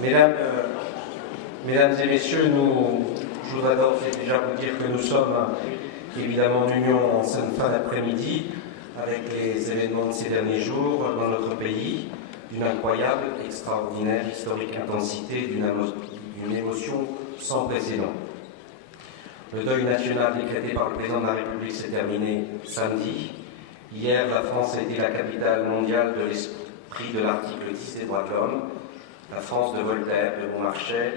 Mesdames, Mesdames et Messieurs, je voudrais d'abord déjà vous dire que nous sommes évidemment en union en cette fin d'après-midi avec les événements de ces derniers jours dans notre pays, d'une incroyable, extraordinaire, historique intensité, d'une émotion sans précédent. Le deuil national décrété par le président de la République s'est terminé samedi. Hier, la France a été la capitale mondiale de l'esprit de l'article 10 des droits de l'homme, la France de Voltaire, de Beaumarchais,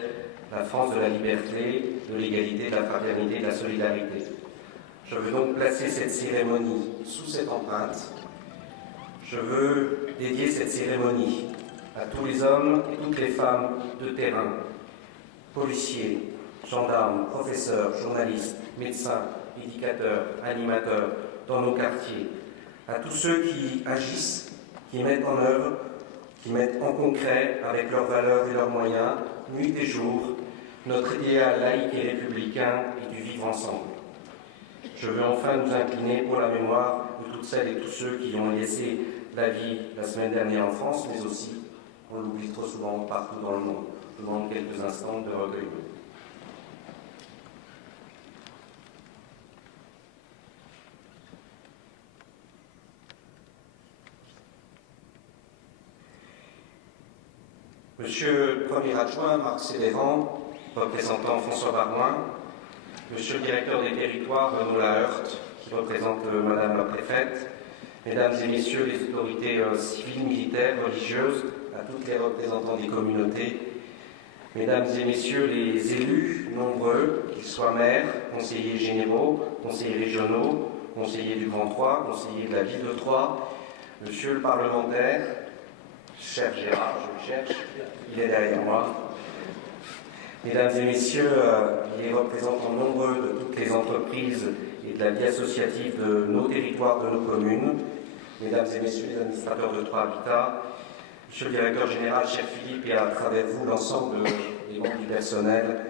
la France de la liberté, de l'égalité, de la fraternité, de la solidarité. Je veux donc placer cette cérémonie sous cette empreinte. Je veux dédier cette cérémonie à tous les hommes et toutes les femmes de terrain, policiers, gendarmes, professeurs, journalistes, médecins, éducateurs, animateurs dans nos quartiers, à tous ceux qui agissent, qui mettent en œuvre, qui mettent en concret, avec leurs valeurs et leurs moyens, nuit et jour, notre idéal laïque et républicain et du vivre ensemble. Je veux enfin nous incliner pour la mémoire de toutes celles et tous ceux qui ont laissé la vie la semaine dernière en France, mais aussi, on l'oublie trop souvent, partout dans le monde. Je vous demande quelques instants de recueillement. Monsieur le Premier adjoint, Marc Céléran, représentant François Barouin, Monsieur le directeur des territoires, Renaud Laheurte, qui représente Madame la préfète, Mesdames et Messieurs les autorités civiles, militaires, religieuses, à toutes les représentants des communautés, Mesdames et Messieurs les élus, nombreux, qu'ils soient maires, conseillers généraux, conseillers régionaux, conseillers du Grand Troyes, conseillers de la ville de Troyes, Monsieur le parlementaire, cher Gérard, je le cherche, il est derrière moi. Mesdames et Messieurs, les représentants nombreux de toutes les entreprises et de la vie associative de nos territoires, de nos communes, Mesdames et Messieurs les administrateurs de Troyes Habitat, Monsieur le directeur général, cher Philippe, et à travers vous l'ensemble des membres du personnel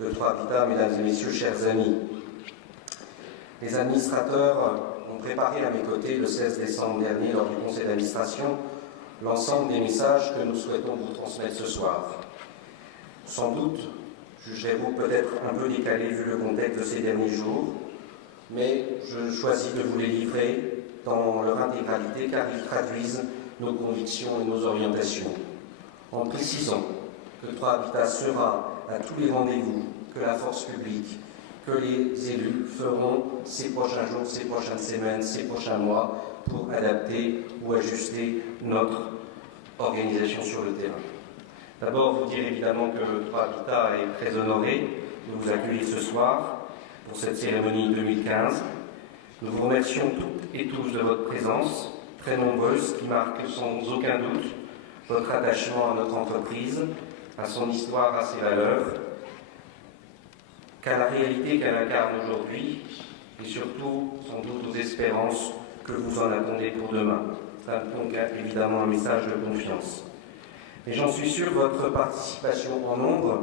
de Troyes Habitat, Mesdames et Messieurs, chers amis. Les administrateurs ont préparé à mes côtés le 16 décembre dernier, lors du conseil d'administration, l'ensemble des messages que nous souhaitons vous transmettre ce soir. Sans doute, jugerez-vous peut-être un peu décalé vu le contexte de ces derniers jours, mais je choisis de vous les livrer dans leur intégralité car ils traduisent nos convictions et nos orientations. En précisant que Troyes Habitat sera à tous les rendez-vous que la force publique, que les élus feront ces prochains jours, ces prochaines semaines, ces prochains mois pour adapter ou ajuster notre organisation sur le terrain. D'abord, vous dire évidemment que Troyes Habitat est très honoré de vous accueillir ce soir pour cette cérémonie 2015. Nous vous remercions toutes et tous de votre présence, très nombreuse, qui marque sans aucun doute votre attachement à notre entreprise, à son histoire, à ses valeurs, qu'à la réalité qu'elle incarne aujourd'hui, et surtout, sans doute, aux espérances que vous en attendez pour demain. C'est donc évidemment un message de confiance. Mais j'en suis sûr, votre participation en nombre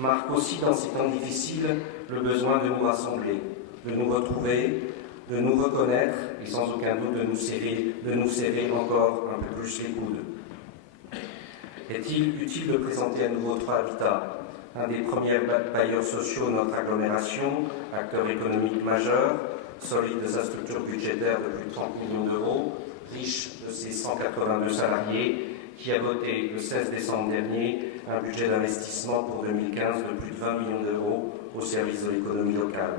marque aussi dans ces temps difficiles le besoin de nous rassembler, de nous retrouver, de nous reconnaître et sans aucun doute de nous serrer encore un peu plus les coudes. Est-il utile de présenter à nouveau Troyes Habitat, un des premiers bailleurs sociaux de notre agglomération, acteur économique majeur, solide de sa structure budgétaire de plus de 30 millions d'euros, riche de ses 182 salariés, qui a voté le 16 décembre dernier un budget d'investissement pour 2015 de plus de 20 millions d'euros au service de l'économie locale.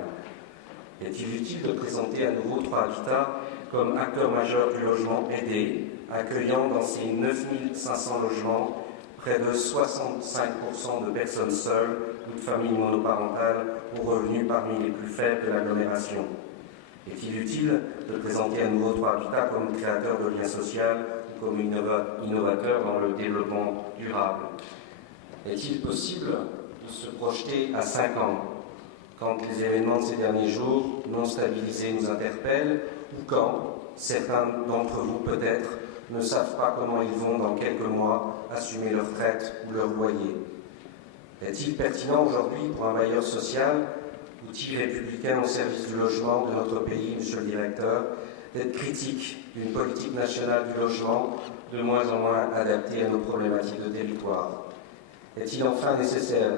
Est-il utile de présenter à nouveau Troyes Habitat comme acteur majeur du logement aidé, accueillant dans ses 9500 logements près de 65% de personnes seules ou de familles monoparentales aux revenus parmi les plus faibles de l'agglomération? Est-il utile de présenter à nouveau Troyes Habitat comme créateur de liens sociaux ou comme innovateur dans le développement durable? Est-il possible de se projeter à 5 ans, quand les événements de ces derniers jours non stabilisés nous interpellent, ou quand certains d'entre vous peut-être ne savent pas comment ils vont dans quelques mois assumer leur retraite ou leur loyer? Est-il pertinent aujourd'hui pour un bailleur social, outil républicain au service du logement de notre pays, Monsieur le Directeur, d'être critique d'une politique nationale du logement de moins en moins adaptée à nos problématiques de territoire? Est-il enfin nécessaire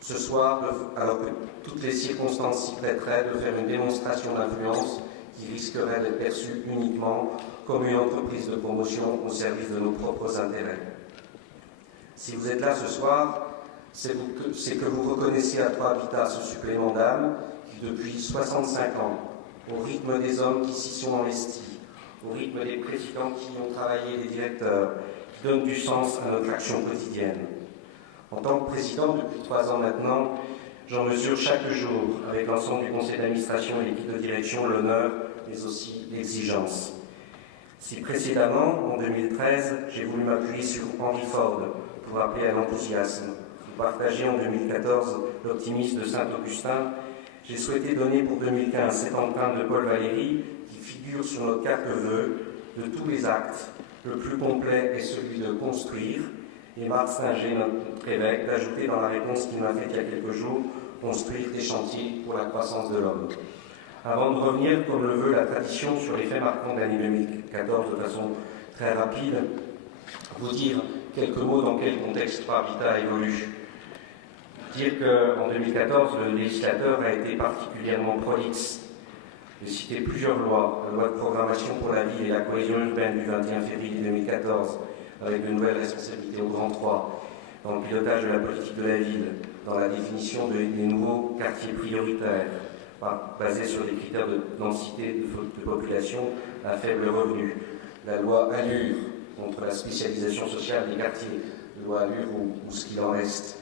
ce soir, alors que toutes les circonstances s'y prêteraient, de faire une démonstration d'influence qui risquerait d'être perçue uniquement comme une entreprise de promotion au service de nos propres intérêts? Si vous êtes là ce soir, c'est que vous reconnaissez à Trois Habitat ce supplément d'âme qui, depuis 65 ans, au rythme des hommes qui s'y sont investis, au rythme des présidents qui y ont travaillé, des directeurs, qui donnent du sens à notre action quotidienne. En tant que président, depuis 3 ans maintenant, j'en mesure chaque jour, avec l'ensemble du conseil d'administration et l'équipe de direction, l'honneur, mais aussi l'exigence. Si précédemment, en 2013, j'ai voulu m'appuyer sur Henry Ford pour appeler à l'enthousiasme, pour partager en 2014 l'optimisme de Saint-Augustin, j'ai souhaité donner pour 2015 cet emprunt de Paul Valéry qui figure sur notre carte de vœux de tous les actes. Le plus complet est celui de construire, et Marc Stinger, notre évêque, d'ajouter dans la réponse qu'il m'a faite il y a quelques jours, construire des chantiers pour la croissance de l'homme. Avant de revenir, comme le veut la tradition, sur les faits marquants de l'année 2014 de façon très rapide, vous dire quelques mots dans quel contexte Trois Habitat évolue. Dire qu'en 2014, le législateur a été particulièrement prolixe. J'ai cité plusieurs lois, la loi de programmation pour la ville et la cohésion urbaine du 21 février 2014, avec de nouvelles responsabilités au Grand 3, dans le pilotage de la politique de la ville, dans la définition des nouveaux quartiers prioritaires, basés sur des critères de densité de population à faible revenu. La loi Allure, contre la spécialisation sociale des quartiers, la loi Allure ou ce qu'il en reste.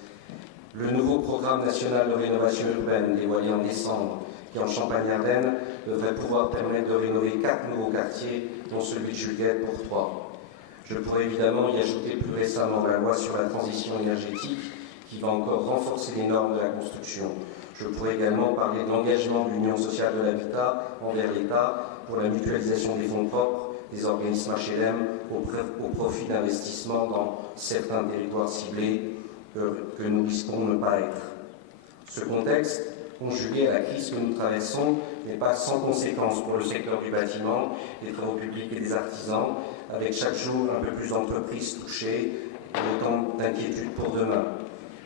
Le nouveau programme national de rénovation urbaine, dévoilé en décembre, qui en Champagne-Ardenne devrait pouvoir permettre de rénover 4 nouveaux quartiers, dont celui de Juliette pour 3. Je pourrais évidemment y ajouter plus récemment la loi sur la transition énergétique, qui va encore renforcer les normes de la construction. Je pourrais également parler de l'engagement de l'Union sociale de l'habitat envers l'État pour la mutualisation des fonds propres des organismes HLM au profit d'investissements dans certains territoires ciblés que nous risquons de ne pas être. Ce contexte, conjugué à la crise que nous traversons, n'est pas sans conséquence pour le secteur du bâtiment, des travaux publics et des artisans, avec chaque jour un peu plus d'entreprises touchées et autant d'inquiétudes pour demain.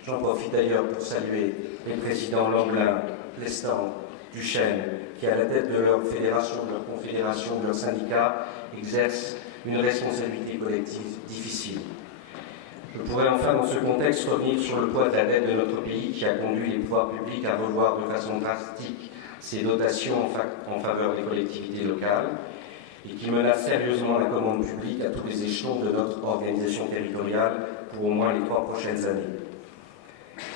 J'en profite d'ailleurs pour saluer les présidents Lamblin, Plestan, Duchesne, qui à la tête de leur fédération, de leur confédération, de leur syndicat, exercent une responsabilité collective difficile. Je pourrais enfin, dans ce contexte, revenir sur le poids de la dette de notre pays qui a conduit les pouvoirs publics à revoir de façon drastique ses dotations en faveur des collectivités locales et qui menace sérieusement la commande publique à tous les échelons de notre organisation territoriale pour au moins les 3 prochaines années.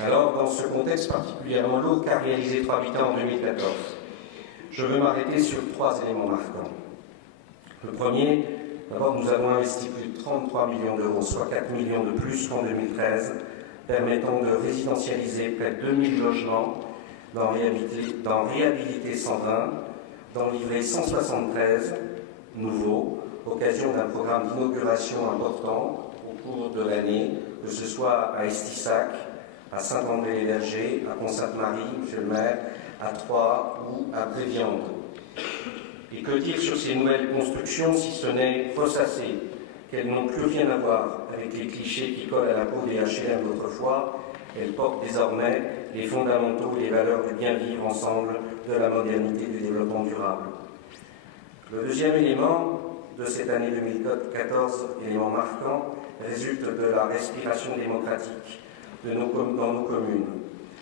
Alors, dans ce contexte particulièrement lourd qu'a réalisé Trois Habitat en 2014, je veux m'arrêter sur 3 éléments marquants. Le premier, d'abord, nous avons investi plus de 33 millions d'euros, soit 4 millions de plus qu'en 2013, permettant de résidentialiser près de 2000 logements, d'en réhabiliter 120, d'en livrer 173 nouveaux, occasion d'un programme d'inauguration important au cours de l'année, que ce soit à Estissac, à Saint-André-les-Vergers, à Pont-Sainte-Marie, monsieur le maire, à Troyes ou à Préviande. Et que dire sur ces nouvelles constructions si ce n'est ressasser qu'elles n'ont plus rien à voir avec les clichés qui collent à la peau des HLM d'autrefois. Elles portent désormais les fondamentaux et les valeurs du bien vivre ensemble, de la modernité et du développement durable. Le deuxième élément de cette année 2014, élément marquant, résulte de la respiration démocratique dans nos communes,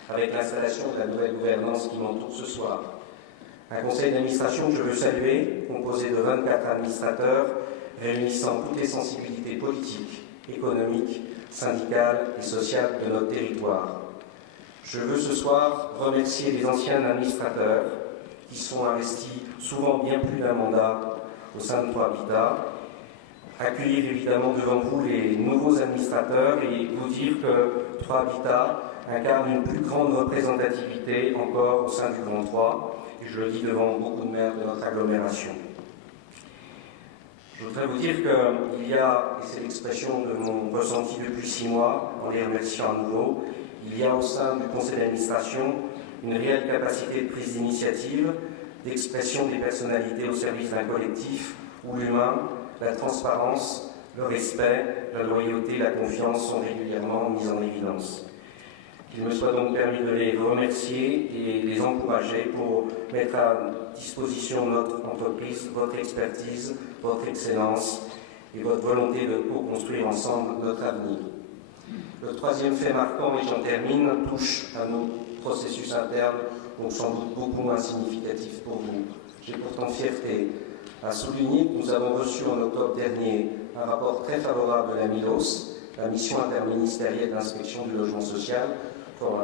avec l'installation de la nouvelle gouvernance qui m'entoure ce soir. Un conseil d'administration que je veux saluer, composé de 24 administrateurs, réunissant toutes les sensibilités politiques, économiques, syndicales et sociales de notre territoire. Je veux ce soir remercier les anciens administrateurs qui sont investis souvent bien plus d'un mandat au sein de Trois Habitat, accueillir évidemment devant vous les nouveaux administrateurs et vous dire que Trois Habitat incarne une plus grande représentativité encore au sein du Grand 3, et je le dis devant beaucoup de maires de notre agglomération. Je voudrais vous dire qu'il y a, et c'est l'expression de mon ressenti depuis 6 mois, en les remerciant à nouveau, il y a au sein du conseil d'administration une réelle capacité de prise d'initiative, d'expression des personnalités au service d'un collectif où l'humain, la transparence, le respect, la loyauté, la confiance sont régulièrement mises en évidence. Qu'il me soit donc permis de les remercier et les encourager pour mettre à disposition de notre entreprise votre expertise, votre excellence et votre volonté de co-construire ensemble notre avenir. Le troisième fait marquant, et j'en termine, touche à nos processus internes, donc sans doute beaucoup moins significatifs pour vous. J'ai pourtant fierté à souligner que nous avons reçu en octobre dernier un rapport très favorable de la MILOS, la mission interministérielle d'inspection du logement social, pour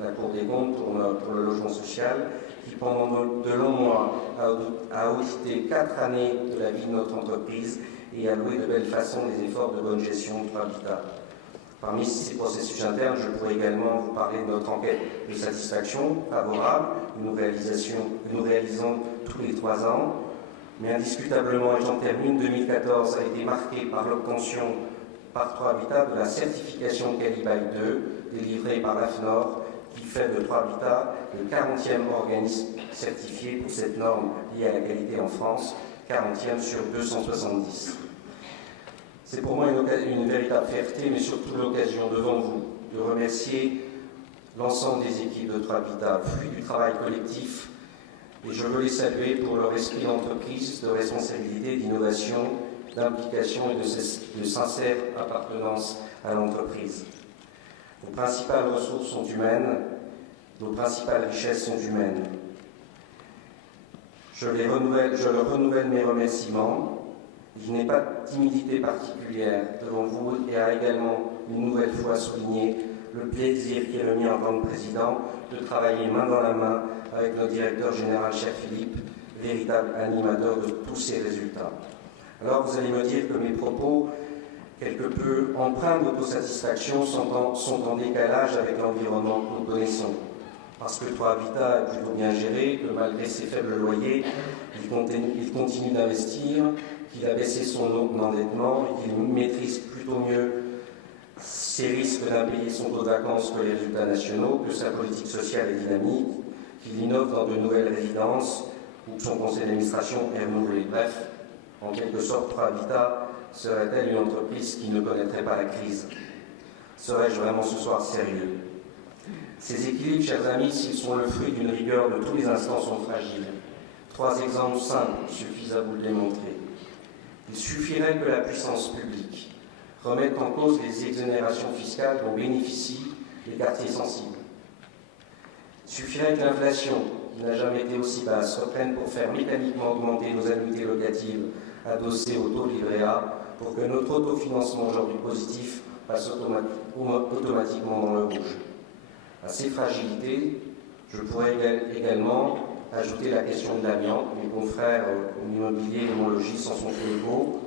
la Cour des comptes pour le logement social, qui pendant de longs mois a audité 4 années de la vie de notre entreprise et a loué de belle façon les efforts de bonne gestion de Prohabitat. Parmi ces processus internes, je pourrais également vous parler de notre enquête de satisfaction favorable que nous réalisons tous les 3 ans. Mais indiscutablement, et j'en termine, 2014 a été marqué par l'obtention par Prohabitat de la certification Qualibail 2 délivrée par l'AFNOR, qui fait de Prohabitat le 40e organisme certifié pour cette norme liée à la qualité en France, 40e sur 270. C'est pour moi une véritable fierté, mais surtout l'occasion devant vous de remercier l'ensemble des équipes de Prohabitat, fruit du travail collectif, et je veux les saluer pour leur esprit d'entreprise, de responsabilité, d'innovation, d'implication et de sincère appartenance à l'entreprise. Nos principales ressources sont humaines, nos principales richesses sont humaines. Je leur renouvelle mes remerciements. Je n'ai pas de timidité particulière devant vous et a également une nouvelle fois souligné le plaisir qui est le mien en tant que président de travailler main dans la main avec notre directeur général, cher Philippe, véritable animateur de tous ces résultats. Alors vous allez me dire que mes propos, quelque peu empreints d'autosatisfaction, sont en décalage avec l'environnement que nous connaissons. Parce que Prohabitat est plutôt bien géré, que malgré ses faibles loyers, il continue d'investir, qu'il a baissé son endettement et qu'il maîtrise plutôt mieux ses risques d'impayés son taux de vacances que les résultats nationaux, que sa politique sociale est dynamique, qu'il innove dans de nouvelles résidences ou que son conseil d'administration est renouvelé. Bref, en quelque sorte, Prohabitat serait-elle une entreprise qui ne connaîtrait pas la crise? Serais-je vraiment ce soir sérieux? Ces équilibres, chers amis, s'ils sont le fruit d'une rigueur de tous les instants, sont fragiles. 3 exemples simples suffisent à vous le démontrer. Il suffirait que la puissance publique remette en cause les exonérations fiscales dont bénéficient les quartiers sensibles. Il suffirait que l'inflation, qui n'a jamais été aussi basse, reprenne pour faire mécaniquement augmenter nos annuités locatives adossées au taux livret A, pour que notre autofinancement aujourd'hui positif passe automatiquement dans le rouge. À ces fragilités, je pourrais également ajouter la question de l'amiante. Mes confrères en immobilier et homologie s'en sont fait écho.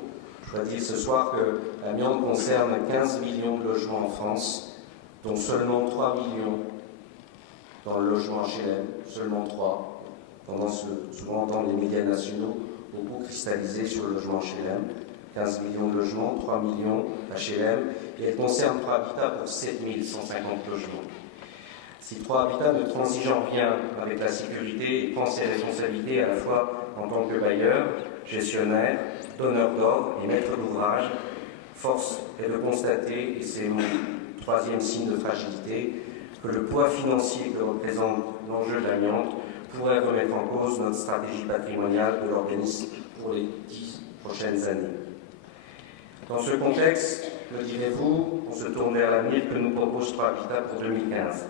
Je dois dire ce soir que l'amiante concerne 15 millions de logements en France, dont seulement 3 millions dans le logement HLM, seulement 3, tendance souvent entendre les médias nationaux beaucoup cristallisés sur le logement HLM. 15 millions de logements, 3 millions HLM, et elle concerne Prohabitat pour 7150 logements. Si Prohabitat ne transige en rien avec la sécurité et prend ses responsabilités à la fois en tant que bailleur, gestionnaire, donneur d'ordre et maître d'ouvrage, force est de constater, et c'est mon 3e signe de fragilité, que le poids financier que représente l'enjeu de l'amiante pourrait remettre en cause notre stratégie patrimoniale de l'organisme pour les 10 prochaines années. Dans ce contexte, me direz-vous, on se tourne vers l'avenir que nous propose Prohabitat pour 2015.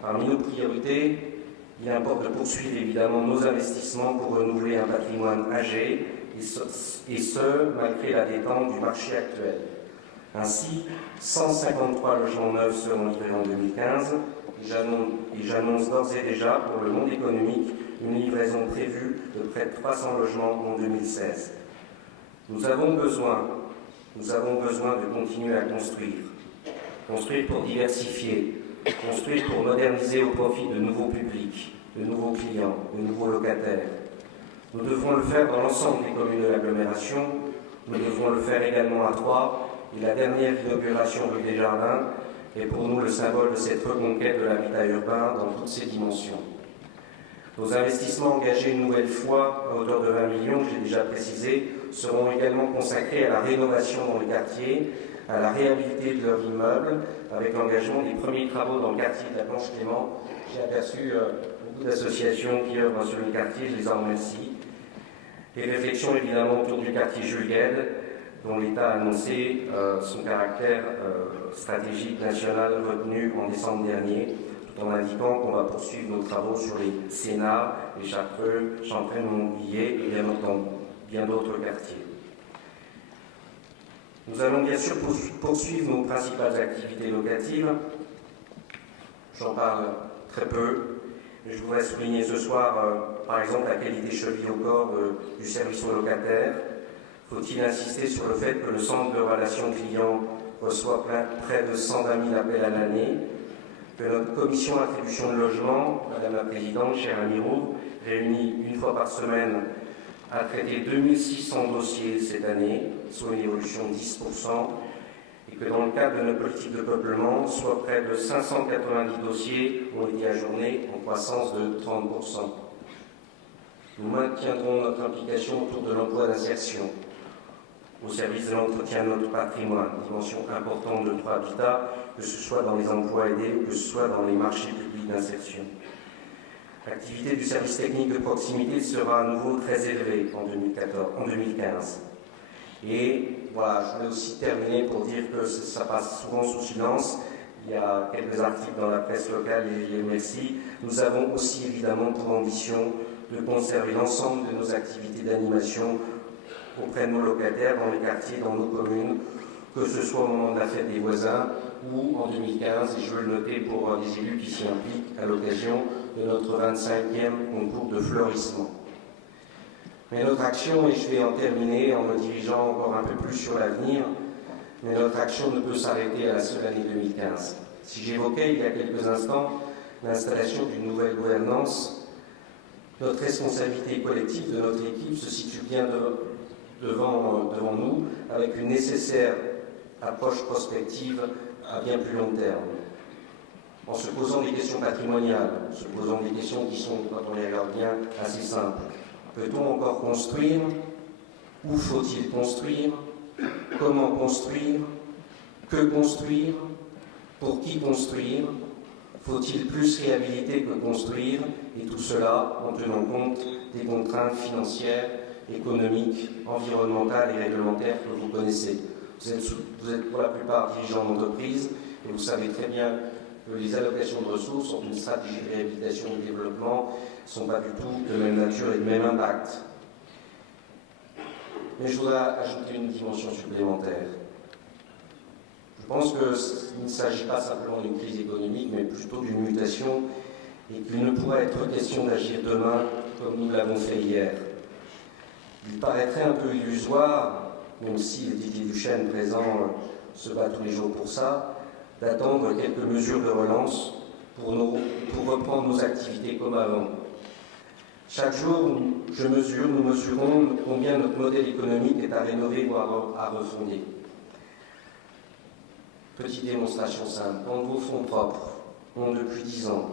Parmi nos priorités, il importe de poursuivre évidemment nos investissements pour renouveler un patrimoine âgé, et ce, malgré la détente du marché actuel. Ainsi, 153 logements neufs seront livrés en 2015, et j'annonce d'ores et déjà pour le monde économique une livraison prévue de près de 300 logements en 2016. Nous avons besoin de continuer à construire pour diversifier, construire pour moderniser au profit de nouveaux publics, de nouveaux clients, de nouveaux locataires. Nous devons le faire dans l'ensemble des communes de l'agglomération. Nous devons le faire également à Troyes. Et la dernière inauguration rue des Jardins est pour nous le symbole de cette reconquête de l'habitat urbain dans toutes ses dimensions. Nos investissements engagés une nouvelle fois à hauteur de 20 millions, j'ai déjà précisé, seront également consacrés à la rénovation dans le quartier, à la réhabilité de leur immeuble, avec l'engagement des premiers travaux dans le quartier de la Planche Clément. J'ai aperçu beaucoup d'associations qui œuvrent sur le quartier, je les en remercie. Les réflexions évidemment autour du quartier Jules Guesde, dont l'État a annoncé son caractère stratégique national retenu en décembre dernier, tout en indiquant qu'on va poursuivre nos travaux sur les Sénats, les Chartreux, Chantraine, Montpellier et bien d'autres quartiers. Nous allons bien sûr poursuivre nos principales activités locatives. J'en parle très peu, mais je voudrais souligner ce soir, par exemple, la qualité cheville au corps du service aux locataires. Faut-il insister sur le fait que le centre de relations clients reçoit près de 120 000 appels à l'année, que notre commission attribution de logement, Madame la Présidente, chère Amirou, réunie une fois par semaine, a traité 2600 dossiers cette année, soit une évolution de 10%, et que dans le cadre de notre politique de peuplement, soit près de 590 dossiers ont été ajournés en croissance de 30%. Nous maintiendrons notre implication autour de l'emploi d'insertion, au service de l'entretien de notre patrimoine, dimension importante de 3 Habitat, que ce soit dans les emplois aidés ou que ce soit dans les marchés publics d'insertion. L'activité du service technique de proximité sera à nouveau très élevée en 2015. Et voilà, je voulais aussi terminer pour dire que ça passe souvent sous silence. Il y a quelques articles dans la presse locale et je les remercie. Nous avons aussi évidemment pour ambition de conserver l'ensemble de nos activités d'animation auprès de nos locataires dans les quartiers, dans nos communes, que ce soit au moment de la fête des voisins ou en 2015, et je veux le noter pour les élus qui s'y impliquent à l'occasion de notre 25e concours de fleurissement. Mais notre action, et je vais en terminer en me dirigeant encore un peu plus sur l'avenir, mais notre action ne peut s'arrêter à la seule année 2015. Si j'évoquais il y a quelques instants l'installation d'une nouvelle gouvernance, notre responsabilité collective de notre équipe se situe bien devant nous, avec une nécessaire approche prospective à bien plus long terme. En se posant des questions patrimoniales, en se posant des questions qui sont, quand on les regarde bien, assez simples. Peut-on encore construire? Où faut-il construire? Comment construire? Que construire? Pour qui construire? Faut-il plus réhabiliter que construire? Et tout cela en tenant compte des contraintes financières, économiques, environnementales et réglementaires que vous connaissez. Vous êtes pour la plupart dirigeants d'entreprise et vous savez très bien que les allocations de ressources sont une stratégie de réhabilitation et de développement, ne sont pas du tout de même nature et de même impact. Mais je voudrais ajouter une dimension supplémentaire. Je pense qu'il ne s'agit pas simplement d'une crise économique, mais plutôt d'une mutation, et qu'il ne pourrait être question d'agir demain comme nous l'avons fait hier. Il paraîtrait un peu illusoire, même si Didier Duchesne présent se bat tous les jours pour ça, d'attendre quelques mesures de relance pour reprendre nos activités comme avant. Chaque jour, nous mesurons combien notre modèle économique est à rénover, voire à refonder. Petite démonstration simple. Quand vos fonds propres ont, depuis 10 ans,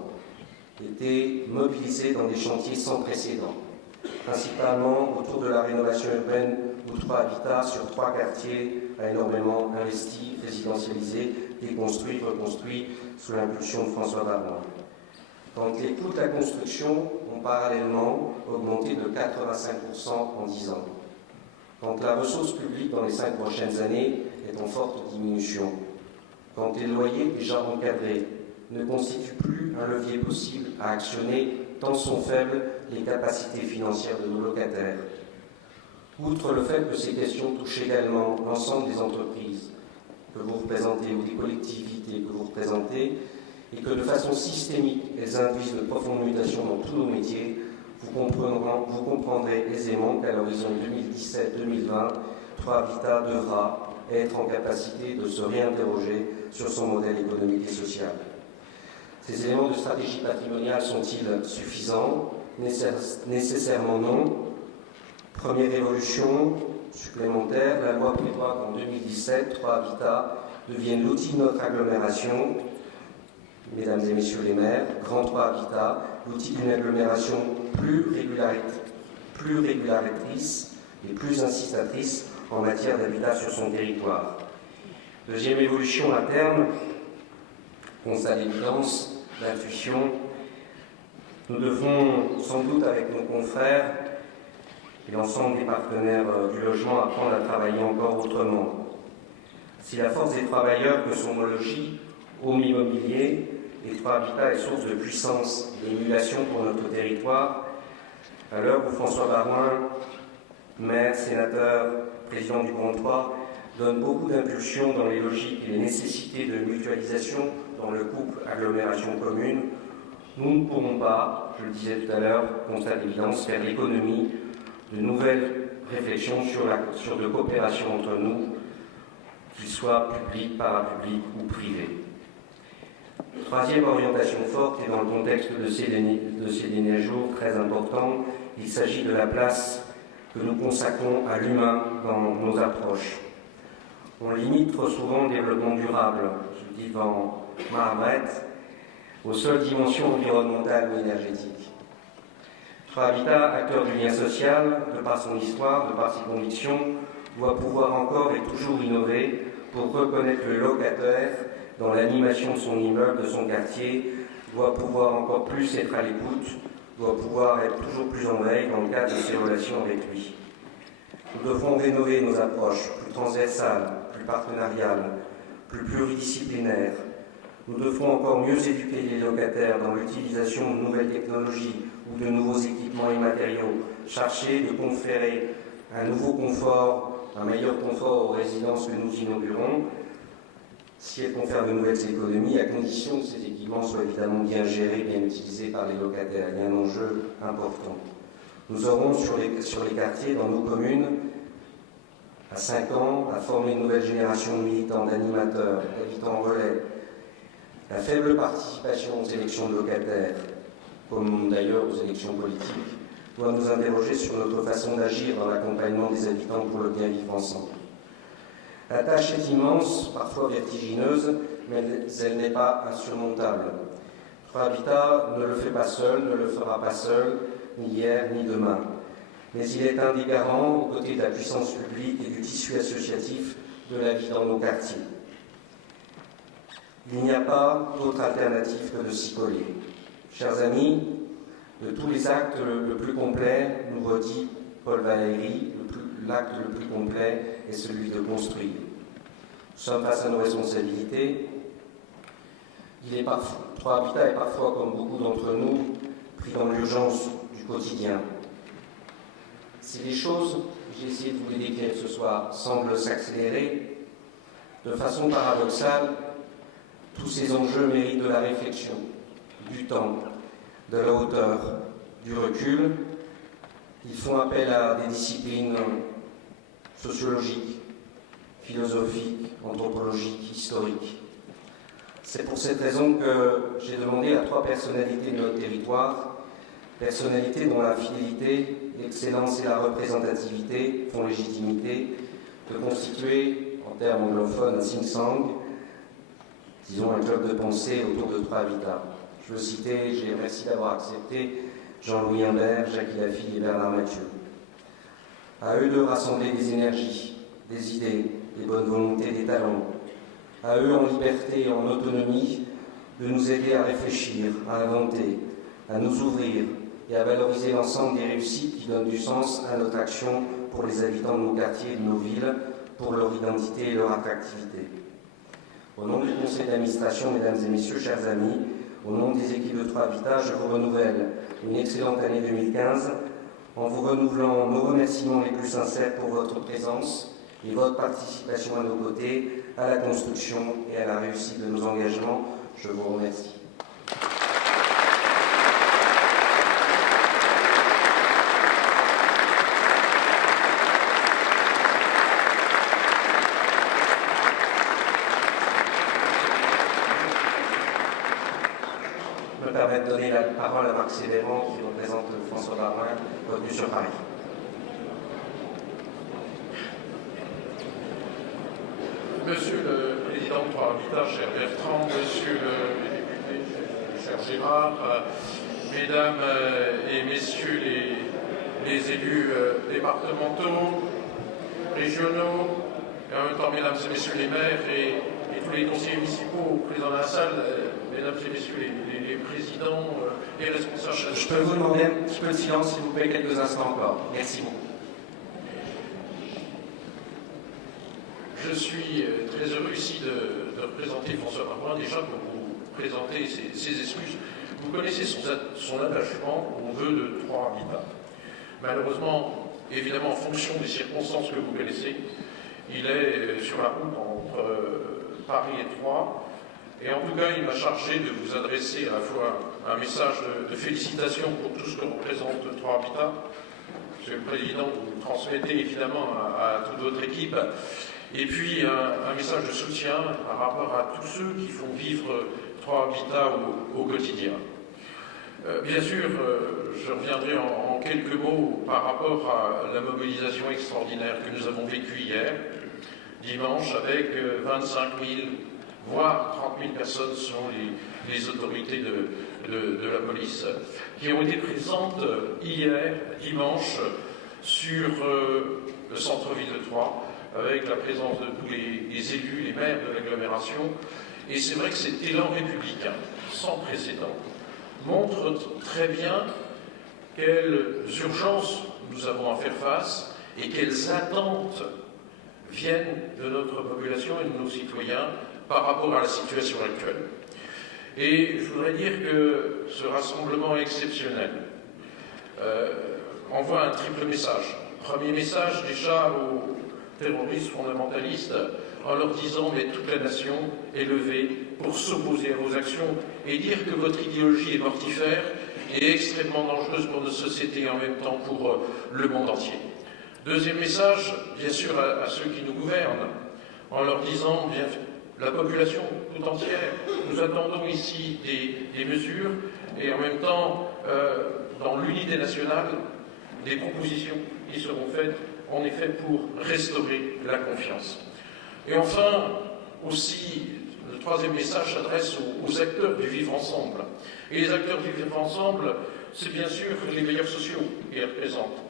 été mobilisés dans des chantiers sans précédent, principalement autour de la rénovation urbaine où 3 Habitat sur 3 quartiers a énormément investi, résidentialisé, déconstruit, reconstruit sous l'impulsion de François Baroin. Quand les coûts de la construction ont parallèlement augmenté de 85% en 10 ans. Quand la ressource publique dans les 5 prochaines années est en forte diminution. Quand les loyers déjà encadrés ne constituent plus un levier possible à actionner tant sont faibles les capacités financières de nos locataires. Outre le fait que ces questions touchent également l'ensemble des entreprises que vous représentez ou des collectivités que vous représentez, et que de façon systémique, elles induisent de profondes mutations dans tous nos métiers, vous comprendrez aisément qu'à l'horizon 2017-2020, 3 Habitat devra être en capacité de se réinterroger sur son modèle économique et social. Ces éléments de stratégie patrimoniale sont-ils suffisants? Nécessairement non. Première évolution supplémentaire, la loi prévoit qu'en 2017, 3 Habitat devienne l'outil de notre agglomération. mesdames et messieurs les maires, Grand 3 Habitat, l'outil d'une agglomération plus régulatrice et plus incitatrice en matière d'habitat sur son territoire. Deuxième évolution à terme, constat d'évidence, d'intuition, nous devons sans doute avec nos confrères et l'ensemble des partenaires du logement apprendre à travailler encore autrement. Si la force des travailleurs que sont nos logis, Home Immobilier et 3 Habitat est source de puissance et d'émulation pour notre territoire, à l'heure où François Baroin, maire, sénateur, président du Grand 3, donne beaucoup d'impulsion dans les logiques et les nécessités de mutualisation dans le couple agglomération commune, nous ne pourrons pas, je le disais tout à l'heure, constat d'évidence, faire l'économie de nouvelles réflexions sur de coopération entre nous, qu'ils soient publics, parapublics ou privés. Troisième orientation forte, et dans le contexte de ces derniers jours très important, il s'agit de la place que nous consacrons à l'humain dans nos approches. On limite trop souvent le développement durable, je le dis devant Mahamet, aux seules dimensions environnementales ou énergétiques. 3 Habitat, acteur du lien social, de par son histoire, de par ses convictions, doit pouvoir encore et toujours innover pour reconnaître le locataire dans l'animation de son immeuble, de son quartier, doit pouvoir encore plus être à l'écoute, doit pouvoir être toujours plus en veille dans le cadre de ses relations avec lui. Nous devons rénover nos approches plus transversales, plus partenariales, plus pluridisciplinaires. Nous devrons encore mieux éduquer les locataires dans l'utilisation de nouvelles technologies ou de nouveaux équipements et matériaux, chercher de conférer un nouveau confort, un meilleur confort aux résidences que nous inaugurons, si elles confèrent de nouvelles économies, à condition que ces équipements soient évidemment bien gérés, bien utilisés par les locataires. Il y a un enjeu important. Nous aurons sur les quartiers, dans nos communes, à 5 ans, à former une nouvelle génération de militants, d'animateurs, d'habitants relais. La faible participation aux élections de locataires, comme d'ailleurs aux élections politiques, doit nous interroger sur notre façon d'agir dans l'accompagnement des habitants pour le bien vivre ensemble. La tâche est immense, parfois vertigineuse, mais elle n'est pas insurmontable. 3 Habitat ne le fait pas seul, ne le fera pas seul, ni hier ni demain. Mais il est un des garants, aux côtés de la puissance publique et du tissu associatif, de la vie dans nos quartiers. Il n'y a pas d'autre alternative que de s'y coller. Chers amis, de tous les actes le plus complet, nous redit Paul Valéry, l'acte le plus complet est celui de construire. Nous sommes face à nos responsabilités. 3 Habitat est parfois, comme beaucoup d'entre nous, pris dans l'urgence du quotidien. Si les choses, j'ai essayé de vous les décrire ce soir, semblent s'accélérer, de façon paradoxale, tous ces enjeux méritent de la réflexion, du temps, de la hauteur, du recul. Ils font appel à des disciplines sociologiques, philosophiques, anthropologiques, historiques. C'est pour cette raison que j'ai demandé à 3 personnalités de notre territoire, personnalités dont la fidélité, l'excellence et la représentativité font légitimité, de constituer, en termes anglophones, un think tank, disons un club de pensée autour de 3 Habitat. Je veux citer, je les remercie d'avoir accepté, Jean-Louis Imbert, Jacques Lafille et Bernard Mathieu. À eux de rassembler des énergies, des idées, des bonnes volontés, des talents. À eux, en liberté et en autonomie, de nous aider à réfléchir, à inventer, à nous ouvrir et à valoriser l'ensemble des réussites qui donnent du sens à notre action pour les habitants de nos quartiers et de nos villes, pour leur identité et leur attractivité. Au nom du conseil d'administration, mesdames et messieurs, chers amis, au nom des équipes de 3 Habitat, je vous renouvelle une excellente année 2015 en vous renouvelant nos remerciements les plus sincères pour votre présence et votre participation à nos côtés, à la construction et à la réussite de nos engagements. Je vous remercie. Je me permets de donner la parole à Marc Sévéran, qui représente François Baroin, retenu sur Paris. Monsieur le Président de 3 Habitat, cher Bertrand, Monsieur le député, cher Gérard, mesdames et messieurs les élus départementaux, régionaux, et en même temps mesdames et messieurs les maires et tous les conseillers municipaux présents dans la salle, mesdames et messieurs les présidents et responsables. Je peux vous demander un petit peu de silence, s'il vous plaît, quelques instants encore. Merci beaucoup. Je suis très heureux ici de représenter François Baroin, déjà pour vous présenter ses excuses. Vous connaissez son attachement au vœu de 3 habitats. Malheureusement, évidemment, en fonction des circonstances que vous connaissez, il est sur la route entre Paris et Troyes. Et en tout cas, il m'a chargé de vous adresser à la fois un message de félicitations pour tout ce que représente 3 habitats. Monsieur le Président, vous transmettez évidemment à toute votre équipe. Et puis un message de soutien par rapport à tous ceux qui font vivre 3 habitats au quotidien. Bien sûr, je reviendrai en quelques mots par rapport à la mobilisation extraordinaire que nous avons vécue hier, dimanche, avec 25 000, voire 30 000 personnes selon les autorités de la police, qui ont été présentes hier, dimanche, sur le centre-ville de Troyes, avec la présence de tous les élus, les maires de l'agglomération. Et c'est vrai que cet élan républicain, sans précédent, montre très bien quelles urgences nous avons à faire face et quelles attentes viennent de notre population et de nos citoyens par rapport à la situation actuelle. Et je voudrais dire que ce rassemblement exceptionnel envoie un triple message. Premier message déjà aux terroristes fondamentalistes, en leur disant mais toute la nation est levée pour s'opposer à vos actions et dire que votre idéologie est mortifère et extrêmement dangereuse pour notre société et en même temps pour le monde entier. Deuxième message, bien sûr, à ceux qui nous gouvernent, en leur disant, bien, la population tout entière, nous attendons ici des mesures et en même temps, dans l'unité nationale, des propositions qui seront faites en effet pour restaurer la confiance. Et enfin, aussi, le troisième message s'adresse aux acteurs du vivre ensemble. Et les acteurs du vivre ensemble, c'est bien sûr les bailleurs sociaux qui les représentent.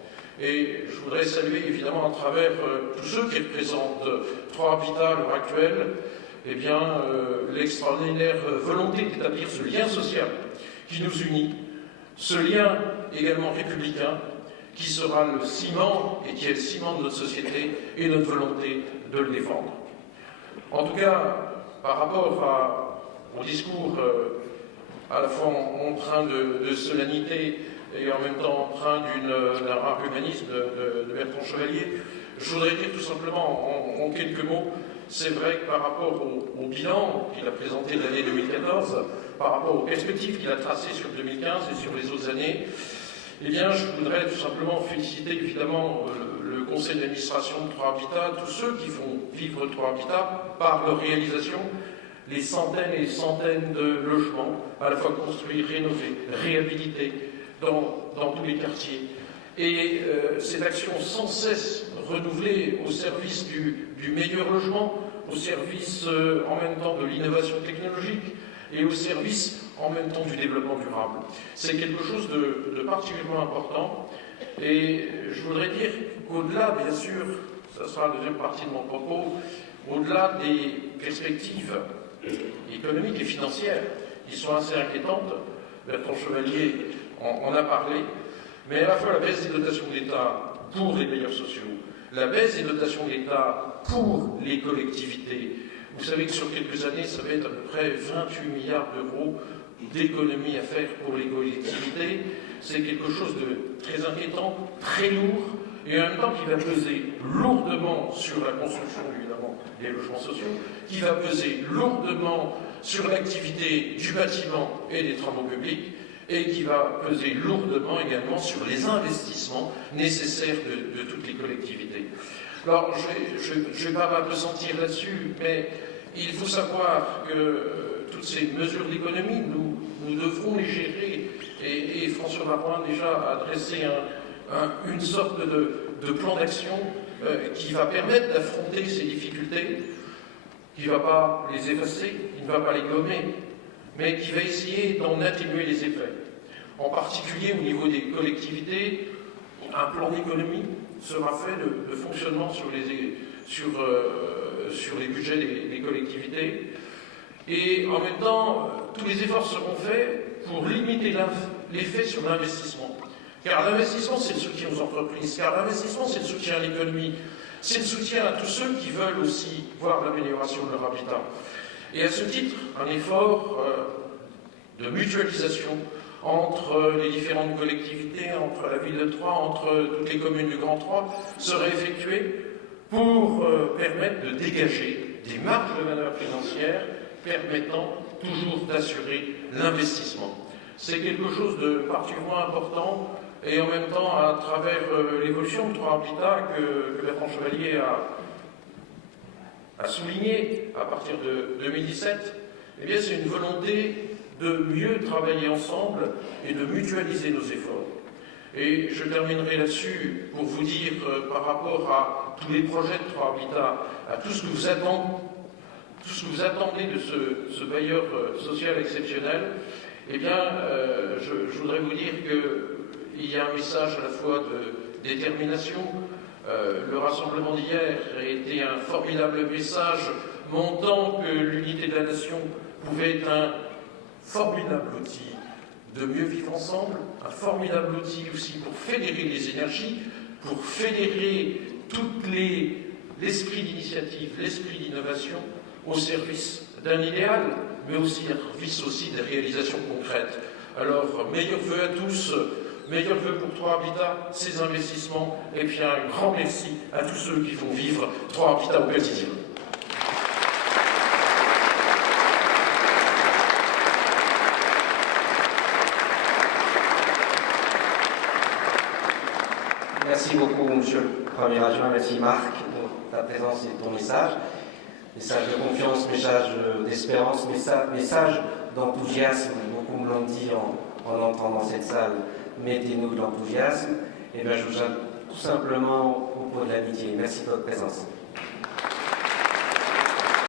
Et je voudrais saluer évidemment à travers tous ceux qui représentent 3 habitats à l'heure actuelle, eh bien, l'extraordinaire volonté d'établir ce lien social qui nous unit, ce lien également républicain, qui sera le ciment et qui est le ciment de notre société et notre volonté de le défendre. En tout cas, par rapport au discours à la fois empreint de solennité et en même temps empreint d'un rare humanisme de Bertrand Chevalier, je voudrais dire tout simplement en quelques mots, c'est vrai que par rapport au bilan qu'il a présenté de l'année 2014, par rapport aux perspectives qu'il a tracées sur 2015 et sur les autres années, eh bien, je voudrais tout simplement féliciter évidemment le conseil d'administration de 3 habitats, tous ceux qui font vivre 3 habitats par leur réalisation, les centaines et les centaines de logements, à la fois construits, rénovés, réhabilités dans tous les quartiers. Et cette action sans cesse renouvelée au service du meilleur logement, au service en même temps de l'innovation technologique et au service en même temps du développement durable. C'est quelque chose de particulièrement important et je voudrais dire qu'au-delà, bien sûr, ça sera la deuxième partie de mon propos, au-delà des perspectives économiques et financières qui sont assez inquiétantes, Bertrand Chevalier en a parlé, mais à la fois la baisse des dotations de l'État pour les bailleurs sociaux, la baisse des dotations de l'État pour les collectivités. Vous savez que sur quelques années, ça va être à peu près 28 milliards d'euros d'économies à faire pour les collectivités. C'est quelque chose de très inquiétant, très lourd, et en même temps qui va peser lourdement sur la construction, évidemment, des logements sociaux, qui va peser lourdement sur l'activité du bâtiment et des travaux publics, et qui va peser lourdement également sur les investissements nécessaires de toutes les collectivités. Alors, je ne vais pas m'appesantir là-dessus, mais il faut savoir que toutes ces mesures d'économie, nous devrons les gérer, et François Baroin déjà a dressé une sorte de plan d'action qui va permettre d'affronter ces difficultés, qui ne va pas les effacer, qui ne va pas les gommer, mais qui va essayer d'en atténuer les effets. En particulier au niveau des collectivités, un plan d'économie sera fait de fonctionnement sur les budgets des collectivités. Et en même temps, tous les efforts seront faits pour limiter l'effet sur l'investissement. Car l'investissement, c'est le soutien aux entreprises, car l'investissement, c'est le soutien à l'économie, c'est le soutien à tous ceux qui veulent aussi voir l'amélioration de leur habitat. Et à ce titre, un effort de mutualisation entre les différentes collectivités, entre la ville de Troyes, entre toutes les communes du Grand Troyes, serait effectué pour permettre de dégager des marges de manœuvre financières permettant toujours d'assurer l'investissement. C'est quelque chose de particulièrement important et en même temps, à travers l'évolution de Troyes Habitat que Bertrand Chevalier a souligné à partir de 2017, eh bien, c'est une volonté de mieux travailler ensemble et de mutualiser nos efforts. Et je terminerai là-dessus pour vous dire, par rapport à tous les projets de Troyes Habitat, à tout ce que vous attendez de ce bailleur social exceptionnel, eh bien, je voudrais vous dire qu'il y a un message à la fois de détermination. Le rassemblement d'hier a été un formidable message montrant que l'unité de la nation pouvait être un formidable outil de mieux vivre ensemble, un formidable outil aussi pour fédérer les énergies, pour fédérer l'esprit d'initiative, l'esprit d'innovation au service d'un idéal, mais aussi au service aussi des réalisations concrètes. Alors, meilleurs vœux à tous, meilleurs vœux pour Troyes Habitat, ses investissements, et puis un grand merci à tous ceux qui font vivre Troyes Habitat au quotidien. Merci beaucoup, Monsieur le Premier adjoint. Merci, Marc, pour ta présence et ton message. Message de confiance, message d'espérance, message d'enthousiasme. Beaucoup me l'ont dit en entrant dans cette salle. Mettez-nous de l'enthousiasme. Et bien, je vous invite tout simplement au pot de l'amitié. Merci de votre présence.